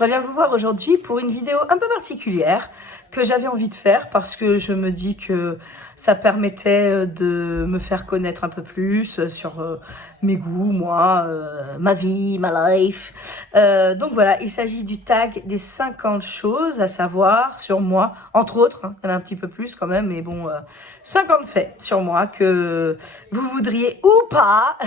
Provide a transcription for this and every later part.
Je reviens vous voir aujourd'hui pour une vidéo un peu particulière que j'avais envie de faire parce que je me dis que ça permettait de me faire connaître un peu plus sur mes goûts, moi, ma vie, ma life. Donc voilà, il s'agit du tag des 50 choses à savoir sur moi, entre autres, hein, il y en a un petit peu plus quand même, mais bon, 50 faits sur moi que vous voudriez ou pas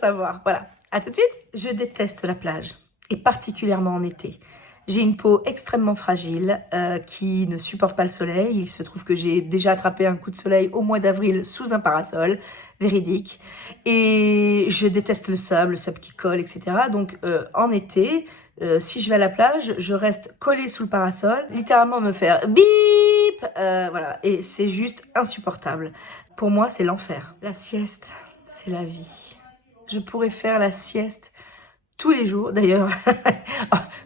savoir. Voilà, à tout de suite. Je déteste la plage, et particulièrement en été. J'ai une peau extrêmement fragile qui ne supporte pas le soleil. Il se trouve que j'ai déjà attrapé un coup de soleil au mois d'avril sous un parasol, véridique. Et je déteste le sable qui colle, etc. Donc en été, si je vais à la plage, je reste collée sous le parasol, littéralement me faire bip, voilà. Et c'est juste insupportable. Pour moi, c'est l'enfer. La sieste, c'est la vie. Je pourrais faire la sieste tous les jours, d'ailleurs,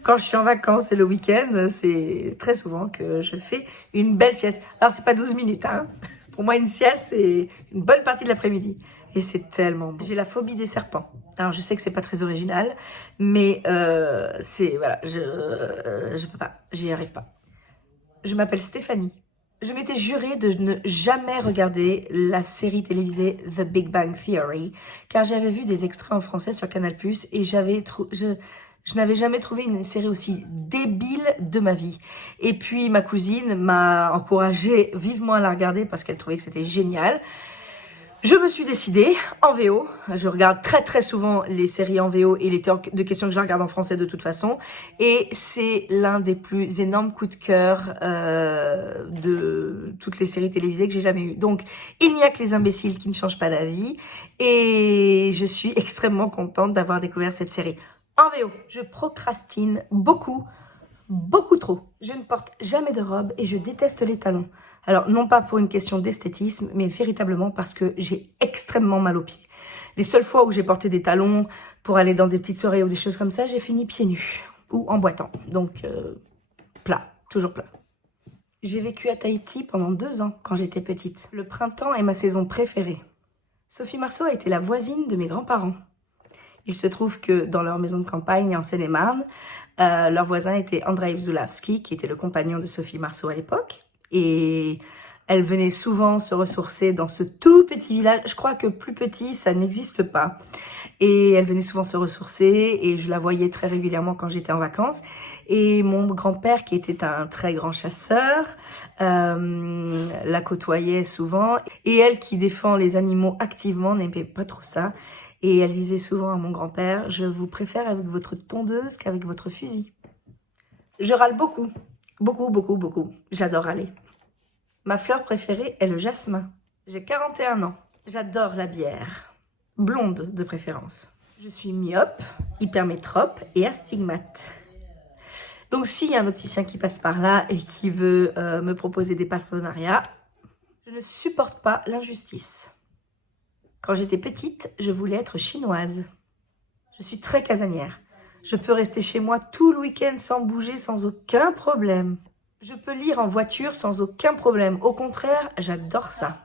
quand je suis en vacances et le week-end, c'est très souvent que je fais une belle sieste. Alors, c'est pas 12 minutes, hein. Pour moi, une sieste, c'est une bonne partie de l'après-midi. Et c'est tellement bon. J'ai la phobie des serpents. Alors, je sais que c'est pas très original, mais voilà, je peux pas, j'y arrive pas. Je m'appelle Stéphanie. Je m'étais jurée de ne jamais regarder la série télévisée The Big Bang Theory, car j'avais vu des extraits en français sur Canal+, et je n'avais jamais trouvé une série aussi débile de ma vie. Et puis ma cousine m'a encouragée vivement à la regarder parce qu'elle trouvait que c'était génial. Je me suis décidée en VO. Je regarde très souvent les séries en VO et les hors de questions que je regarde en français de toute façon. Et c'est l'un des plus énormes coups de cœur de toutes les séries télévisées que j'ai jamais eues. Donc, il n'y a que les imbéciles qui ne changent pas la vie. Et je suis extrêmement contente d'avoir découvert cette série en VO. Je procrastine beaucoup trop. Je ne porte jamais de robe et je déteste les talons. Alors, non pas pour une question d'esthétisme, mais véritablement parce que j'ai extrêmement mal aux pieds. Les seules fois où j'ai porté des talons pour aller dans des petites soirées ou des choses comme ça, j'ai fini pieds nus ou en boitant. Donc, plat, toujours plat. J'ai vécu à Tahiti pendant 2 ans quand j'étais petite. Le printemps est ma saison préférée. Sophie Marceau a été la voisine de mes grands-parents. Il se trouve que dans leur maison de campagne en Seine-et-Marne, leur voisin était Andrzej Zulawski, qui était le compagnon de Sophie Marceau à l'époque. Et elle venait souvent se ressourcer dans ce tout petit village. Je crois que plus petit, ça n'existe pas. Et elle venait souvent se ressourcer et je la voyais très régulièrement quand j'étais en vacances. Et mon grand-père, qui était un très grand chasseur, la côtoyait souvent. Et elle, qui défend les animaux activement, n'aimait pas trop ça. Et elle disait souvent à mon grand-père, « Je vous préfère avec votre tondeuse qu'avec votre fusil. » Je râle beaucoup. Beaucoup. J'adore râler. Ma fleur préférée est le jasmin. J'ai 41 ans. J'adore la bière. Blonde de préférence. Je suis myope, hypermétrope et astigmate. Donc s'il y a un opticien qui passe par là et qui veut me proposer des partenariats, je ne supporte pas l'injustice. Quand j'étais petite, je voulais être chinoise. Je suis très casanière. Je peux rester chez moi tout le week-end sans bouger, sans aucun problème. Je peux lire en voiture sans aucun problème. Au contraire, j'adore ça.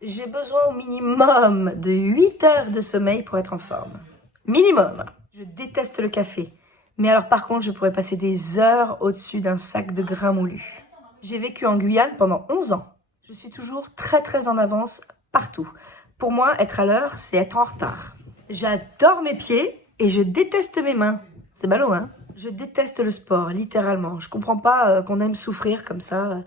J'ai besoin au minimum de 8 heures de sommeil pour être en forme. Minimum. Je déteste le café. Mais alors par contre, je pourrais passer des heures au-dessus d'un sac de grains moulus. J'ai vécu en Guyane pendant 11 ans. Je suis toujours très en avance partout. Pour moi, être à l'heure, c'est être en retard. J'adore mes pieds et je déteste mes mains. C'est ballot, hein? Je déteste le sport, littéralement. Je comprends pas qu'on aime souffrir comme ça.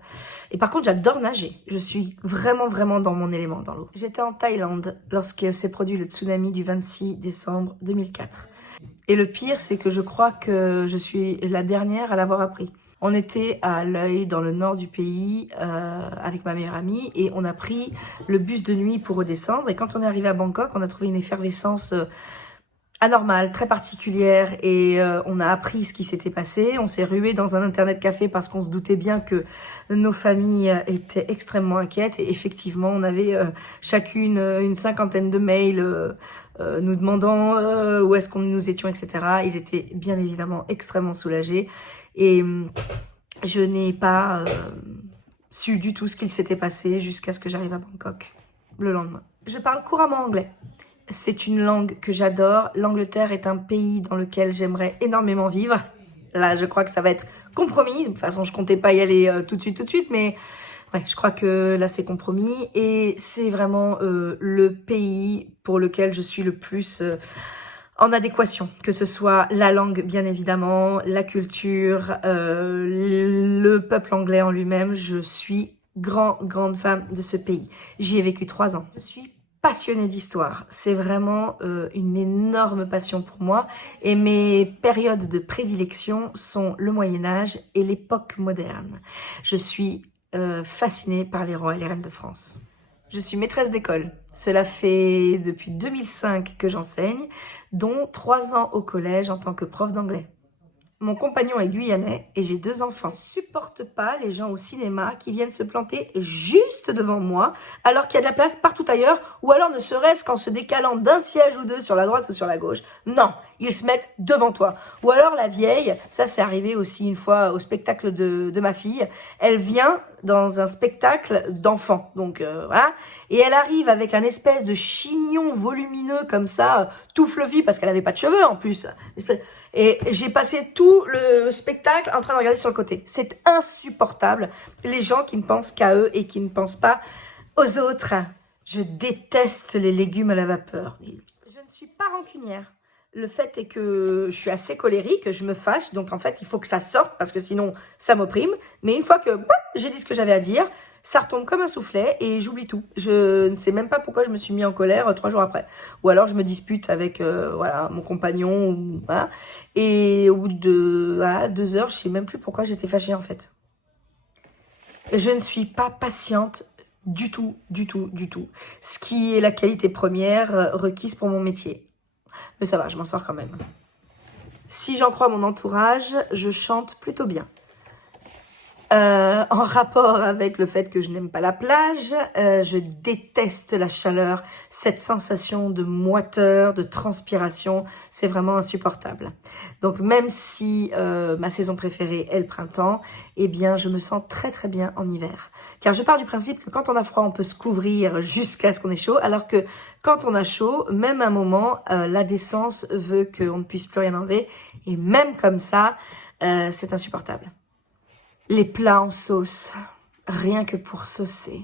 Et par contre, j'adore nager. Je suis vraiment dans mon élément dans l'eau. J'étais en Thaïlande lorsque s'est produit le tsunami du 26 décembre 2004. Et le pire, c'est que je crois que je suis la dernière à l'avoir appris. On était à L'Œil, dans le nord du pays, avec ma meilleure amie, et on a pris le bus de nuit pour redescendre. Et quand on est arrivé à Bangkok, on a trouvé une effervescence anormale, très particulière, et on a appris ce qui s'était passé. On s'est rué dans un internet café parce qu'on se doutait bien que nos familles étaient extrêmement inquiètes. Et effectivement, on avait chacune une 50aine de mails nous demandant où est-ce qu'on nous étions, etc. Ils étaient bien évidemment extrêmement soulagés. Et je n'ai pas su du tout ce qu'il s'était passé jusqu'à ce que j'arrive à Bangkok le lendemain. Je parle couramment anglais. C'est une langue que j'adore. L'Angleterre est un pays dans lequel j'aimerais énormément vivre. Là, je crois que ça va être compromis. De toute façon, je comptais pas y aller tout de suite, mais ouais, je crois que là, c'est compromis. Et c'est vraiment le pays pour lequel je suis le plus en adéquation. Que ce soit la langue, bien évidemment, la culture, le peuple anglais en lui-même. Je suis grande fan de ce pays. J'y ai vécu 3 ans. Je suis passionnée d'histoire. C'est vraiment une énorme passion pour moi. Et mes périodes de prédilection sont le Moyen-Âge et l'époque moderne. Je suis fascinée par les rois et les reines de France. Je suis maîtresse d'école. Cela fait depuis 2005 que j'enseigne, dont 3 ans au collège en tant que prof d'anglais. Mon compagnon est guyanais et j'ai 2 enfants. Je supporte pas les gens au cinéma qui viennent se planter juste devant moi alors qu'il y a de la place partout ailleurs, ou alors ne serait-ce qu'en se décalant d'un siège ou deux sur la droite ou sur la gauche. Non, ils se mettent devant toi. Ou alors la vieille, ça c'est arrivé aussi une fois au spectacle de ma fille, elle vient dans un spectacle d'enfants, donc voilà, et elle arrive avec un espèce de chignon volumineux comme ça, tout fluffy parce qu'elle avait pas de cheveux en plus. Et j'ai passé tout le spectacle en train de regarder sur le côté. C'est insupportable, les gens qui ne pensent qu'à eux et qui ne pensent pas aux autres. Je déteste les légumes à la vapeur. Je ne suis pas rancunière. Le fait est que je suis assez colérique, je me fâche, donc en fait, il faut que ça sorte parce que sinon, ça m'opprime. Mais une fois que j'ai dit ce que j'avais à dire, ça retombe comme un soufflet et j'oublie tout. Je ne sais même pas pourquoi je me suis mis en colère 3 jours après. Ou alors je me dispute avec voilà, mon compagnon. Voilà. Et au bout de 2 heures, je sais même plus pourquoi j'étais fâchée en fait. Je ne suis pas patiente du tout. Ce qui est la qualité première requise pour mon métier. Mais ça va, je m'en sors quand même. Si j'en crois mon entourage, je chante plutôt bien. En rapport avec le fait que je n'aime pas la plage, je déteste la chaleur, cette sensation de moiteur, de transpiration, c'est vraiment insupportable. Donc même si ma saison préférée est le printemps, eh bien je me sens très bien en hiver. Car je pars du principe que quand on a froid, on peut se couvrir jusqu'à ce qu'on ait chaud, alors que quand on a chaud, même à un moment, la décence veut qu'on ne puisse plus rien enlever, et même comme ça, c'est insupportable. Les plats en sauce, rien que pour saucer.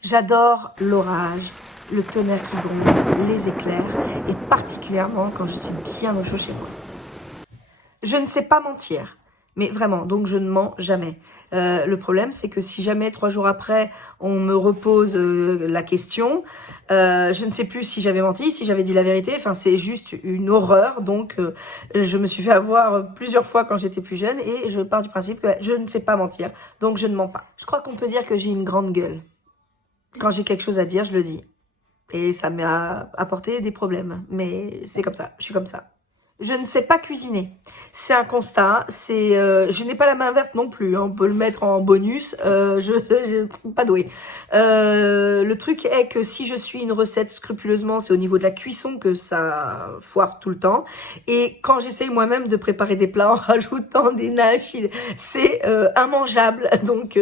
J'adore l'orage, le tonnerre qui gronde, les éclairs, et particulièrement quand je suis bien au chaud chez moi. Je ne sais pas mentir, mais vraiment, donc je ne mens jamais. Le problème, c'est que si jamais 3 jours après, on me repose la question, je ne sais plus si j'avais menti, si j'avais dit la vérité. Enfin, c'est juste une horreur. Donc, je me suis fait avoir plusieurs fois quand j'étais plus jeune et je pars du principe que je ne sais pas mentir. Donc, je ne mens pas. Je crois qu'on peut dire que j'ai une grande gueule. Quand j'ai quelque chose à dire, je le dis. Et ça m'a apporté des problèmes. Mais c'est comme ça. Je suis comme ça. Je ne sais pas cuisiner. C'est un constat. Je n'ai pas la main verte non plus. Hein. On peut le mettre en bonus. Je suis pas douée. Le truc est que si je suis une recette scrupuleusement, c'est au niveau de la cuisson que ça foire tout le temps. Et quand j'essaye moi-même de préparer des plats en rajoutant des nâches, c'est immangeable. Donc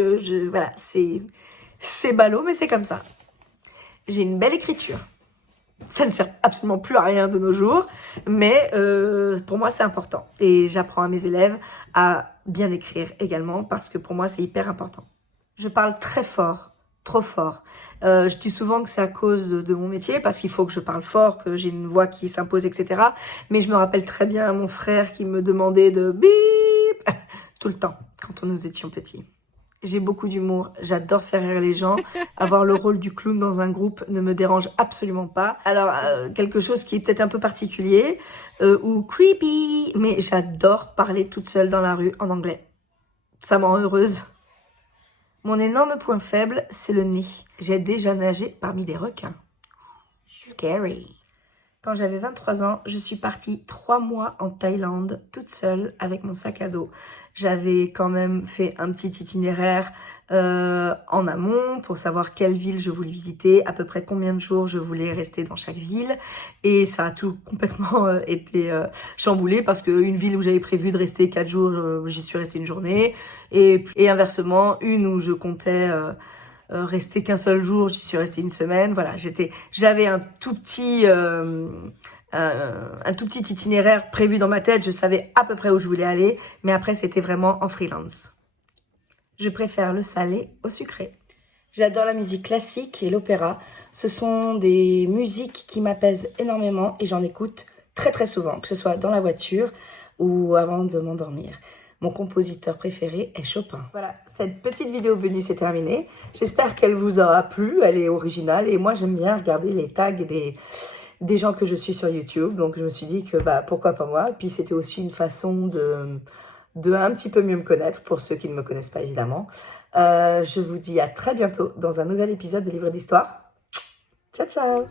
voilà, c'est ballot, mais c'est comme ça. J'ai une belle écriture. Ça ne sert absolument plus à rien de nos jours, mais pour moi c'est important. Et j'apprends à mes élèves à bien écrire également parce que pour moi c'est hyper important. Je parle très fort, trop fort. Je dis souvent que c'est à cause de mon métier parce qu'il faut que je parle fort, que j'ai une voix qui s'impose, etc. Mais je me rappelle très bien mon frère qui me demandait de bip tout le temps quand nous étions petits. J'ai beaucoup d'humour, j'adore faire rire les gens. Avoir le rôle du clown dans un groupe ne me dérange absolument pas. Alors, quelque chose qui est peut-être un peu particulier ou creepy, mais j'adore parler toute seule dans la rue en anglais. Ça me rend heureuse. Mon énorme point faible, c'est le nez. J'ai déjà nagé parmi des requins. Scary. Quand j'avais 23 ans, je suis partie 3 mois en Thaïlande, toute seule, avec mon sac à dos. J'avais quand même fait un petit itinéraire en amont pour savoir quelle ville je voulais visiter, à peu près combien de jours je voulais rester dans chaque ville. Et ça a tout complètement été chamboulé parce qu'une ville où j'avais prévu de rester 4 jours, j'y suis restée une journée. Et inversement, une où je comptais... rester qu'un seul jour, j'y suis restée une semaine. Voilà, j'avais un tout petit un tout petit itinéraire prévu dans ma tête. Je savais à peu près où je voulais aller, mais après, c'était vraiment en freelance. Je préfère le salé au sucré. J'adore la musique classique et l'opéra. Ce sont des musiques qui m'apaisent énormément et j'en écoute très très souvent, que ce soit dans la voiture ou avant de m'endormir. Mon compositeur préféré est Chopin. Voilà, cette petite vidéo bonus est terminée. J'espère qu'elle vous aura plu, elle est originale et moi j'aime bien regarder les tags des gens que je suis sur YouTube. Donc je me suis dit que pourquoi pas moi. Et puis c'était aussi une façon de un petit peu mieux me connaître, pour ceux qui ne me connaissent pas évidemment. Je vous dis à très bientôt dans un nouvel épisode de Livre d'Histoire. Ciao, ciao!